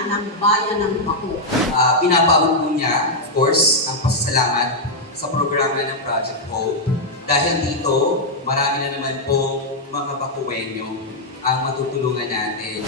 pamilya ng bayan ng Baco. Pinapaabot po niya, of course, ang pasasalamat sa programa ng Project Hope. Dahil dito, marami na naman po mga Bacueño ang matutulungan natin.